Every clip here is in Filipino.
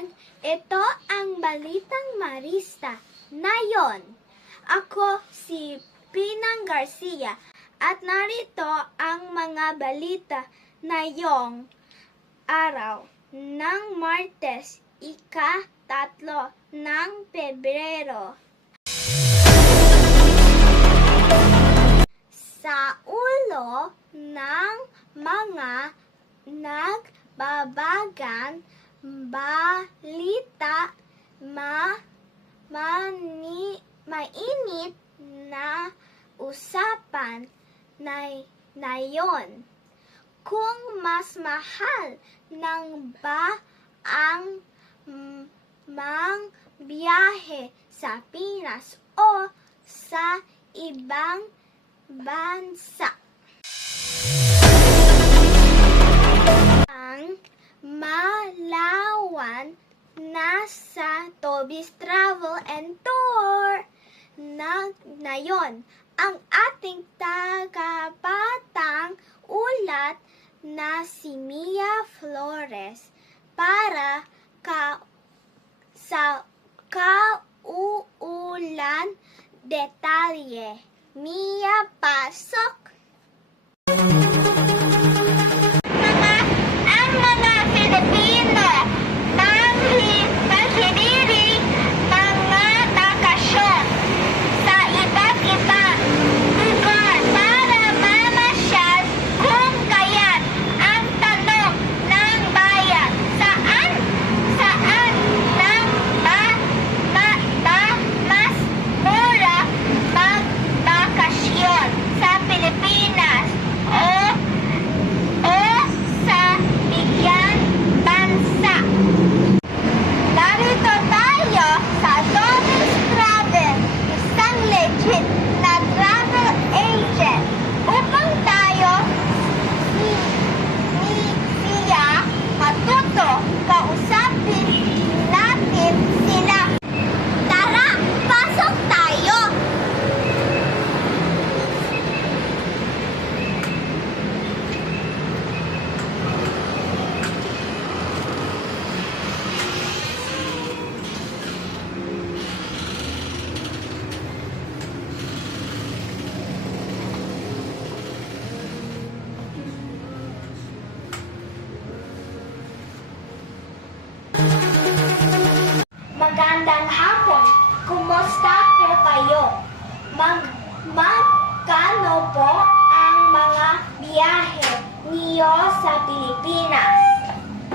kaibigan, ito ang Balitang Marista ngayon. Ako si Pinang Garcia at narito ang mga balita ngayong araw ng Martes, ika-3 ng Pebrero. Sa ulo ng mga nagbabagang balita, mainit na usapan na yon. Kung mas mahal ng ba ang biyahe sa Pinas o sa ibang bansa. Ang malawan na sa Toby's Travel and Tour na yon ang ating tagapatang ulat na si Mia Flores para sa kauulan detalye. Mia, pasok! Ang mga Pilipino maghihiriri mga bakasyon sa iba't ibang lugar para mamasyal kung kaya't ang tanong ng bayan, saan nang mas mura magbakasyon sa Pilipinas o sa bigyan bansa? Narito tayo sa Toby's Travel, isang legit na travel agent, upang tayo siya matuto kausapin natin sila. Tara, pasok tayo! Magandang hapon. Kumusta po kayo? Magkano po ang mga biyahe niyo sa Pilipinas?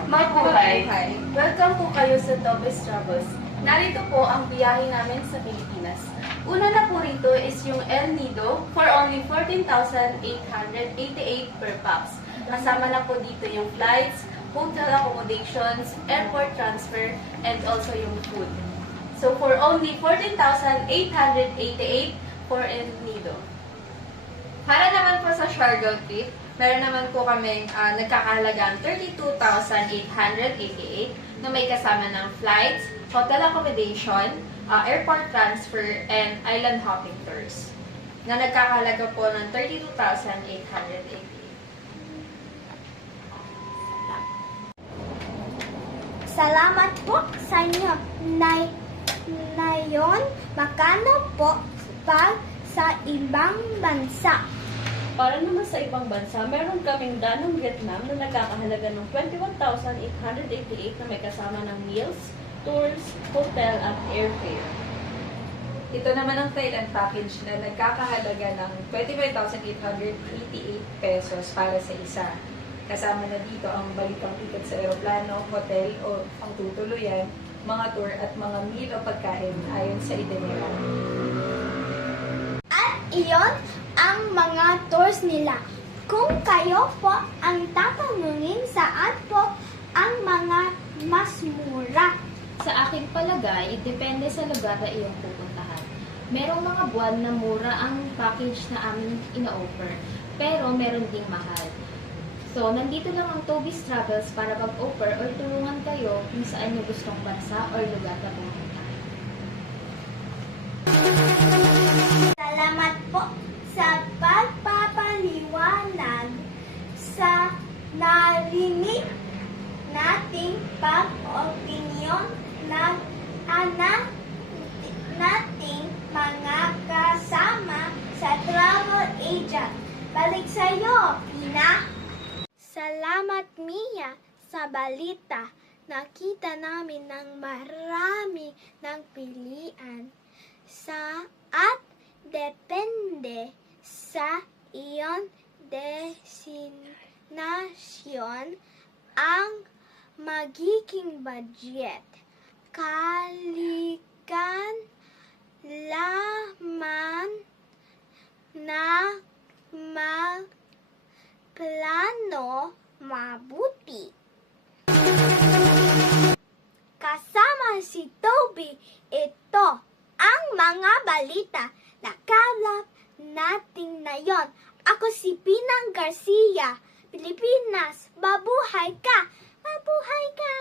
Mabuhay! Welcome po kayo sa Toby's Travels. Narito po ang biyahe namin sa Pilipinas. Una na po rito is yung El Nido for only 14,888 per pax. Kasama na po dito yung flights, hotel accommodations, airport transfer, and also yung food. So for only 14,888 for El Nido. Para naman po sa Siargao trip, meron naman po kaming nagkakahalagang 32,888 na may kasama ng flights, hotel accommodation, airport transfer, and island hopping tours na nagkakahalaga po ng 32,888. Salamat po sa inyo. Ngayon, magkano po pag sa ibang bansa? Para naman sa ibang bansa, meron kaming Danong Vietnam na nagkakahalaga ng 21,888 na may kasama ng meals, tours, hotel, at airfare. Ito naman ang Thailand package na nagkakahalaga ng 25,888 pesos para sa isa. Kasama na dito ang balitang ticket sa aeroplano, hotel o ang tutuluyan, mga tour at mga meal o pagkain ayon sa itinera. At iyon ang mga tours nila. Kung kayo po ang tatanungin, saan po ang mga mas mura? Sa aking palagay, depende sa lugar na iyong pupuntahan. Merong mga buwan na mura ang package na aming ina-offer, pero meron ding mahal. So, nandito lang ang Toby's Travels para mag-offer or tulungan kayo kung saan nyo gustong bansa or lugar na pumunta. Salamat po sa pagpapaliwanag sa narinig nating pag-opinyon Balik sa'yo, Pina. Salamat, Mia, sa balita. Nakita namin ng marami ng pilian at depende sa iyong destinasyon ang magiging budget. Kalikan lamang na magplano mabuti. Kasama si Toby, ito ang mga balita na kalap natin ngayon. Ako si Pinang Garcia, Pilipinas. Mabuhay ka! Mabuhay ka!